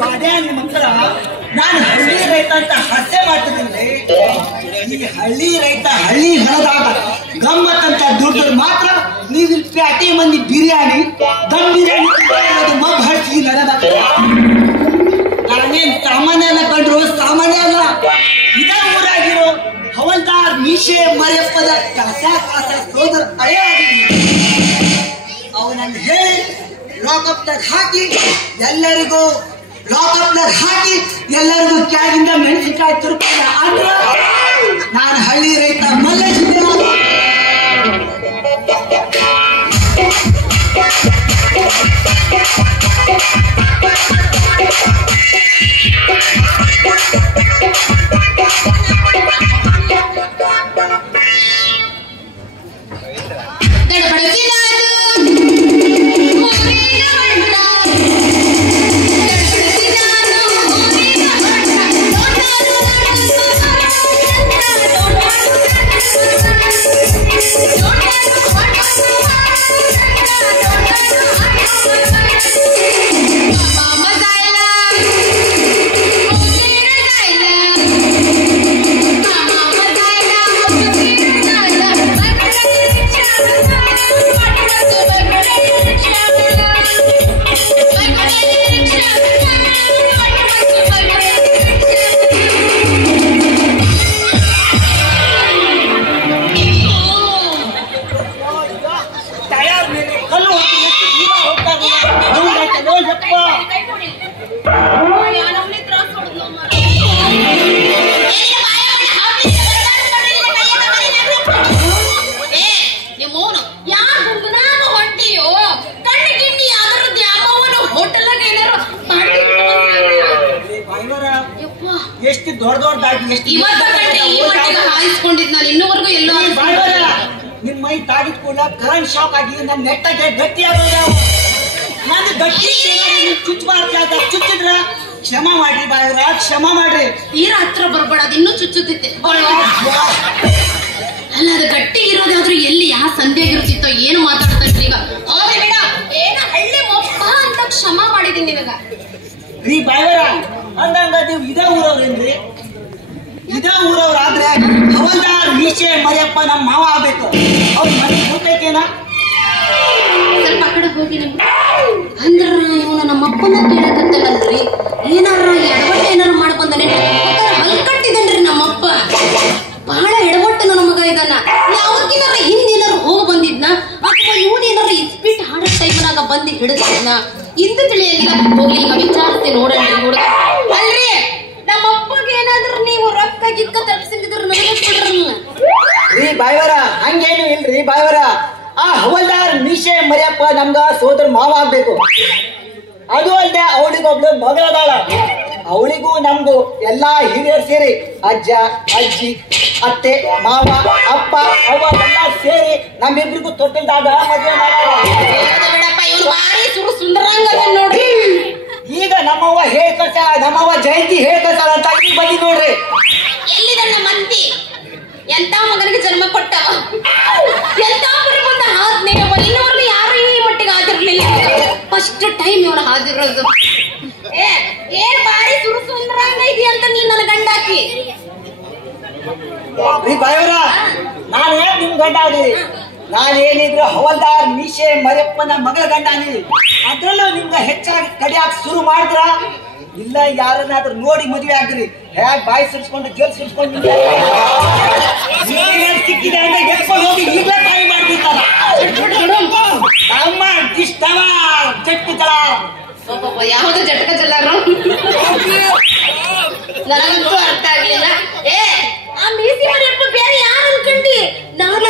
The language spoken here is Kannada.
ಬಾಡ್ಯಾ ನಿಮ್ಮ ಮಕ್ಕಳ ನಾನು ಹಳ್ಳಿ ರೈತ ಅಂತ ಹಸೆ ಮಾಡ್ತಿದ್ದೀನಿ. ಈ ಹಳ್ಳಿ ರೈತ ಹಳ್ಳಿ ಹೊಲದಾಗ ಗಮ್ಮತ್ತಂತ ದುಡ್ಡು ಮಾತ್ರ ನೀವು ಇಲ್ಲಿ ಪ್ಯಾಟಿ ಮಂದಿ ಬಿರಿಯಾನಿ ದಮ್ ಬಿರಿಯಾನಿ ಮಗ್ ಹಡ್ಸಿ ನಡೆದ ನಾನೇನ್ ಸಾಮಾನ್ಯ ಕಂಡ್ರು ಸಾಮಾನ್ಯ ಅಲ್ಲ. ಇದೇ ಊರಾಗಿರೋ ಹವಲ್ದಾರ್ ಮೀಶೆ ಮರೆಯಪ್ಪದ ಕಾಸ ಸೋದರ ಅಯ್ಯ ಅವನನ್ನ ಹೇಳಿ ಲಾಕಪ್ದಾಗ ಹಾಕಿ ಎಲ್ಲರಿಗೂ ಕ್ಯಾಗಿಂದ ಮೆಣಸಿನಕಾಯಿ ತುರುಕಿದ ಅಂದ್ರ ನಾನು ಹಳ್ಳಿ ರೈತ ಮಲ್ಲೇಶ್ ಎಷ್ಟು ದೊಡ್ಡ ಇನ್ನೂವರೆಗೂ ಎಲ್ಲೋ ನಿಮ್ ಮೈ ತಾಗಿದ ಕೂಡ ಕರೆಂಟ್ ಶಾಕ್ ಆಗಿ ನನ್ನ ನೆಟ್ಟಗೆ ಗಟ್ಟಿ ಆಗೋದು ನಾನು ಗಟ್ಟಿ ಚುಚ್ಚಿದ್ರ ಕ್ಷಮಾ ಮಾಡ್ರಿ ಬಾಯ್ರ ಕ್ಷಮಾ ಮಾಡ್ರಿ. ತೀರಾ ಹತ್ರ ಬರ್ಬೇಡ, ಅದು ಇನ್ನೂ ಚುಚ್ಚುತ್ತಿತ್ತೆ. ಅಲ್ಲ ಅದು ಗಟ್ಟಿ ಇರೋದಾದ್ರೂ ಎಲ್ಲಿ ಯಾವ ಸಂದೇಗಿರುತ್ತಿತ್ತೋ ಏನು ಮಾತಾಡ್ತಾ ಈಗ ಹೋದ್ರೆ ಬೇಡ ಏನ ಹಳ್ಳಿ ಮೊಪ್ಪ ಅಂತ ಕ್ಷಮಾ ಮಾಡಿದೀನಿ ನಿನಗ. ರೀ ಬಾಯ್ರ ಅಂದಂಗ ನೀವು ಇದೇ ಊರವ್ರೇನ್ರಿ? ಇದೇ ಊರವ್ರಾದ್ರೆ ಹವಲ್ದಾರ್ ಮೀಶೆ ಮರಿಯಪ್ಪ ನಮ್ಮ ಮಾವ ಆಗ್ಬೇಕು. ಅವ್ರ ಮನೆ ಗೊತ್ತೈತೇನ? ಸ್ವಲ್ಪ ಆ ಕಡೆ ಹೋಗಿ ಅಂದ್ರ ಇವನು ನಮ್ಮಪ್ಪನ ಕೇಳಕತ್ತಲ್ಲಲ್ರಿ, ಏನಾರ ಎಡವಟ್ಟು ಏನಾರು ಮಾಡ್ಕೊಂಡನೆ ಹಲ್ ಕಟ್ಟಿದನ್ರಿ ನಮ್ಮಪ್ಪ. ಬಹಳ ಎಡವಟ್ಟನ ನಮಗ ಇದನ್ನ ಯಾವಕ್ಕಿನಾರ ಹಿಂದೇನಾರು ಹೋಗಿ ಬಂದಿದ್ನ ಅಥವಾ ಇವನೇನಾರ ಇಸ್ಪಿಟ್ ಹಾಡೋ ಟೈಮ್ನಾಗ ಬಂದು ಹಿಡಿದ್ನ ಇಂದು ತಿಳಿಯಲಿಲ್ಲ. ಹೋಗ್ಲಿ ಈಗ ವಿಚಾರಿಸಿ ನೋಡೋಣ ಹುಡುಗ. ಅಲ್ರಿ ನಮ್ಮಪ್ಪಗೆ ಏನಾದ್ರು ನೀವು ರೊಕ್ಕ ಗಿಕ್ಕ ತಪ್ಪಿಸಿದ್ರ ನನಗೆ ಕೊಡ್ರಲ್ಲ ರೀ ಬಾಯ್ವರ. ಹಂಗೇನು ಇಲ್ರಿ ಬಾಯ್ವರ, ಆ ಹವಲ್ದಾರ್ ಮೀಶೆ ಮರಿಯಪ್ಪ ನಮ್ಗ ಸೋದರ ಮಾವ ಆಗ್ಬೇಕು. ಅದು ಅಲ್ಲದೆ ಅವಳಿಗೊಬ್ಳು ಮಗಳದಾಳ. ಅವಳಿಗೂ ನಮ್ಗೂ ಎಲ್ಲಾ ಹಿರಿಯರು ಸೇರಿ ಅಜ್ಜ ಅಜ್ಜಿ ಅತ್ತೆ ಮಾವ ಅಪ್ಪ ಅವ್ವ ಎಲ್ಲ ಸೇರಿ ನಮ್ಮಿಬ್ರಿಗೂ ತೊಟ್ಟಿಲ್ದಾಗ ಮದುವೆ ನೋಡ್ರಿ. ಈಗ ನಮ್ಮವ್ವ ಹೇಳ್ ಕಳ್ಸಾಳ, ನಮ್ಮವ್ವ ಜಯಂತಿ ಹೇಳ್ ಕಳ್ಸಾಳ ಅಂತ ಈಗ ಬಂದಿ ನೋಡ್ರಿ. ಎಲ್ಲಿದ ನಮ್ಮ ಮಂದಿ ಎಂತ ಮಗನಿಗೆ ಜನ್ಮ ಕೊಟ್ಟವ, ಎಂತ ಮುಂದೆ ಹಾದ್ನೇವ. ಇನ್ನೂವರೆಗೂ ಯಾರು ಈ ಮಟ್ಟಿಗೆ ಹಾದಿರ್ಲಿಲ್ಲ. ಫಸ್ಟ್ ಟೈಮ್ ಇವನು ಹಾದಿರೋದು. ಏನ್ ಬಾರಿ ಸುಂದರಂಗ ಇದೆಯಾ ಅಂತ ನೀನ್ ನನ್ನ ಗಂಡ ಹಾಕಿ ಬಾಯವರ. ನಾನು ಏನ್ ನಿಮ್ ಗಂಡ ಆಗಿ ನಾನೇನಿದ್ರು ಹವಲ್ದಾರ್ ಮೀಶೆ ಮರಿಯಪ್ಪನ ಮಗಳ ಗಂಡ ನೀವಿ. ಅದ್ರಲ್ಲೂ ನಿಮ್ಗೆ ಹೆಚ್ಚಾಗಿ ಕಡಿಯಾಕ ಶುರು ಮಾಡಿದ್ರ ಇಲ್ಲ ಯಾರನ್ನಾದ್ರೂ ನೋಡಿ ಮದುವೆ ಆಗ್ರಿ. ಹೇಗ್ ಬಾಯಿ ಸುರಿಸ್ಕೊಂಡು ಜೋಲ್ ಸುರಿಸ್ಕೊಂಡು ಸಿಕ್ಕಿದೆ ಅಂದ್ರೆ ಎತ್ಕೊಂಡು ಹೋಗಿ ಈಗಲೇ ತಾಯಿ ಮಾಡ್ಬಿಡ್ತಾರ. ಅಮ್ಮ ಇಷ್ಟವ ಜಟ್ಬಿಡ್ತಾಳ. ಯಾವ್ದು ಜಟ್ಕ ಜಲ್ಲಾರು ನನಗಂತೂ ಅರ್ಥ ಆಗ್ಲಿಲ್ಲ. ಆ ಮೀಸಿ ಮರಿಯಪ್ಪ ಬೇರೆ ಯಾರು ಅನ್ಕಂಡಿ? ನಾನು